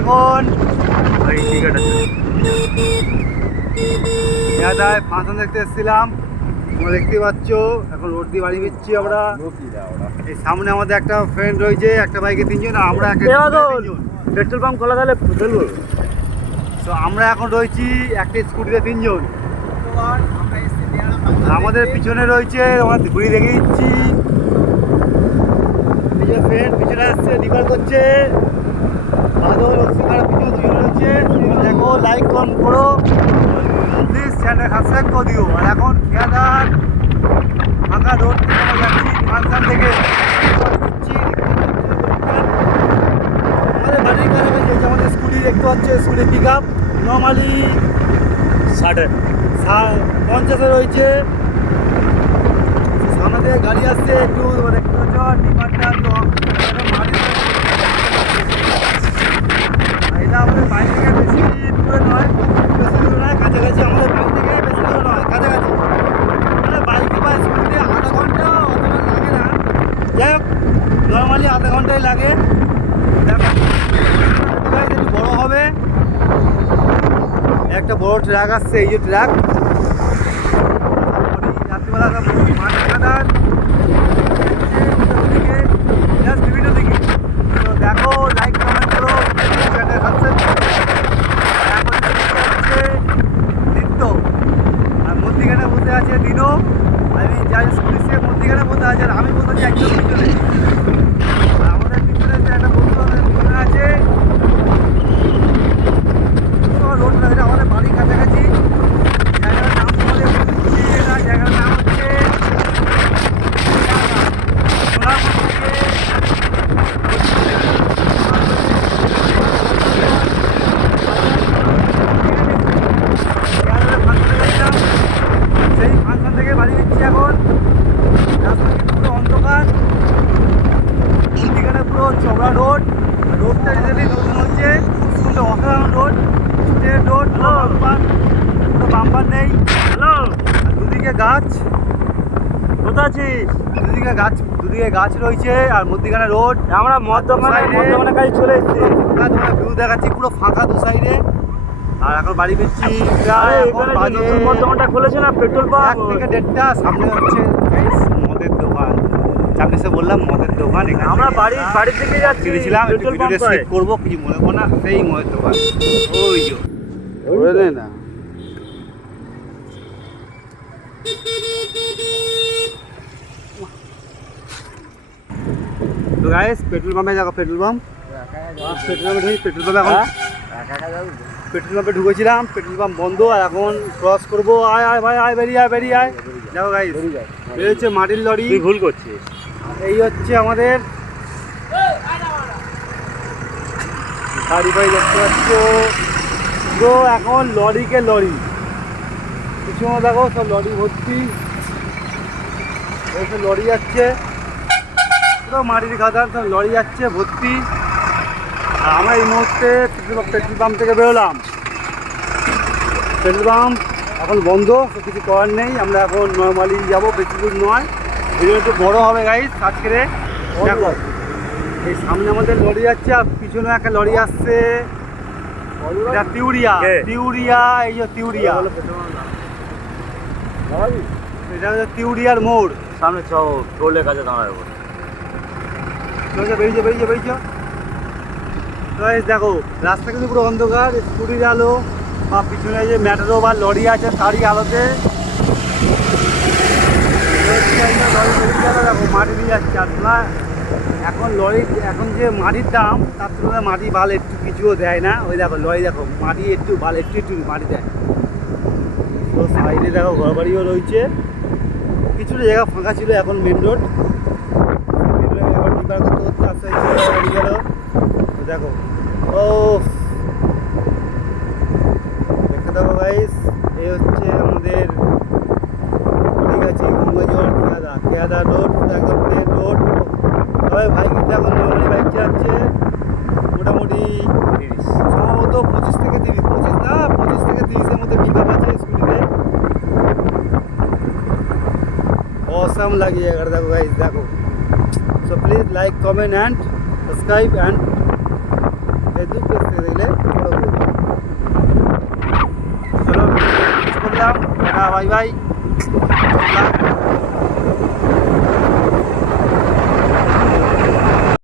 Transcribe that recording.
এখন। ওই টিকিট আছে। পেয়াদায় ফাংশন দেখতে এসেছিলাম। তোমরা দেখতে পাচ্ছ এখন রোড দিয়ে বাড়ি ফিরছি আমরা। এই সামনে আমাদের একটা ফ্রেন্ড রয়েছে একটা বাইকে তিনজন আর আমরা একটা পেট্রোল পাম্প খোলা তাহলে ফেলব তো আমরা এখন রয়েছি একটা স্কুটিতে তিনজন। আমাদের পিছনে রয়েছে আমরা ঘুরে দেখে দিচ্ছি। যে ফ্রেন্ড পিছনে আসছে ডিপার করছে। বাদল অস্বীকার পিছনে দুজন রয়েছে দেখো লাইক কম করো প্লিজ চ্যানেল সাবস্ক্রাইব করে দিও আর এখন কেদার ফাঁকা রোড থেকে আমরা যাচ্ছি ফাংশন থেকে আমাদের বাড়ির কাছে যে আমাদের স্কুটি দেখতে পাচ্ছে স্কুটি পিক আপ নর্মালি ষাটে পঞ্চাশে রয়েছে সামনে গাড়ি আসছে একটু দেখতে পাচ্ছ ডিমান্ডটা তো এটা আমাদের থেকে বেশি দূরে নয়, বেশি নয়, কাছাকাছি আমাদের বাড়ি থেকে বেশি দূরে নয়, কাছাকাছি। মানে বাইকে বা স্কুটি আধা ঘণ্টা অতটা লাগে না। যাই হোক নর্মালি আধা ঘন্টাই লাগে। একটু বড় হবে, একটা বড় ট্রাক আসছে, এই যে ট্রাক রাত্রিবেলা সব মাঠ কাটার জাস্ট বিভিন্ন দিকে তো দেখো লাইক কমেন্ট করো চ্যানেল সাবস্ক্রাইব নিত্য আর মধ্যিখানে বসে আছে দিনও আমি যাই স্কুলিশে মধ্যিখানে বসে আছে আর আমি বসে আছি একদম পিছনে আর আমাদের পিছনে যে একটা বন্ধু আমাদের পিছনে আছে তোমার রোড লাগে আমাদের বাড়ির কাছাকাছি জায়গার নাম তোমাদের বলছি না জায়গার নাম হচ্ছে সেই ফাংশন থেকে বাড়ি দিচ্ছি এখন রাস্তা কিন্তু পুরো অন্ধকার মধ্যিখানে পুরো চওড়া রোড। রোডটা রিসেন্টলি নতুন হচ্ছে। খুব সুন্দর অসাধারণ রোড। Straight road bumper. কোনো বাম্পার নেই। হ্যালো দুদিকে গাছ। কোথায় আছিস? দুদিকে গাছ দুদিকে গাছ রয়েছে আর মধ্যিখানে রোড। আমরা মদ দোকানে Side এ- কাছে চলে এসেছি। তোমার ভিউ দেখাচ্ছি পুরো ফাঁকা দু সাইডে। আর এখন বাড়ি ফিরছি। প্রায় এখন বাজে খুলেছে না পেট্রোল এক পাম্প থেকে দেড়টা সামনে হচ্ছে মদের দোকান। সামনে সে বললাম মদের দোকান এখানে আমরা বাড়ি বাড়ির দিকে যাচ্ছি ছিলাম একটু পেট্রোল ভিডিওটা পাম্প স্কিপ করব কিছু মনে করো না সেই মদের দোকান। ওই যে। ওরে না তো গাইস পেট্রোল পাম্পে যাব পেট্রোল পাম্প। পেট্রোল পাম্পে ঢুকি পেট্রোল পাম্পে এখন পেট্রোল পাম্পে ঢুকেছিলাম পেট্রোল পাম্প বন্ধ আর এখন ক্রস করব আয় আয় ভাই আয় বেরিয়ে আয় বেরিয়ে আয়। দেখো গাইস এই হচ্ছে মাটির লরি। তুই ভুল করছিস। এই হচ্ছে আমাদের গাড়ি বাড়ি দেখতে পাচ্ছ। পুরো এখন লরিকে লরি। পিছনে দেখো, সব লরি ভর্তি। লরি যাচ্ছে। পুরো মাটির খাদান সব লরি যাচ্ছে, ভর্তি। আমরা এই মুহূর্তে পেট্রোল পাম্প থেকে বেরোলাম। পেট্রোল পাম্প এখন বন্ধ কিছু করার নেই। আমরা এখন নর্মালি যাব, বেশি দূর নয়। ভিডিও একটু বড় হবে গাইস আজকে দেখো এই সামনে আমাদের লরি যাচ্ছে আর পিছনে একটা লরি আসছে। এটা তিউরিয়া তিউরিয়া এই যে তিউরিয়া। এটা হচ্ছে তিউরিয়ার মোড়। সামনে চ টোলের কাছে দাঁড়াবো চলছে বেরিয়েছে বেরিয়েছে দেখো রাস্তা কিন্তু পুরো অন্ধকার স্কুটির আলো বা পিছনে যে ম্যাটারো বা লরি আছে তারই আলোতে। লরি বেরিয়ে গেল দেখো মাটি এখন লরি এখন যে মাটির দাম তার তুলনায় মাটি ভালো একটু কিছুও দেয় না ওই দেখো লরি দেখো মাটি একটু ভালো একটু একটু মাটি দেয় তো সাইডে দেখো ঘর বাড়িও রয়েছে কিছুটা জায়গা ফাঁকা ছিল এখন মেন রোড এখন দেখো ও দেখতে দেখো গাইস এই হচ্ছে যাচ্ছে মোটামুটি সম্ভবত পঁচিশ থেকে তিরিশ পঁচিশ না পঁচিশ থেকে তিরিশের মধ্যে পিকআপ আছে স্কুটিতে অসম লাগিয়ে এগারো দেখো গাইজ দেখো so please like comment and subscribe and Facebook page থেকে দেখলে ফলো করে চলো করলাম বাই বাই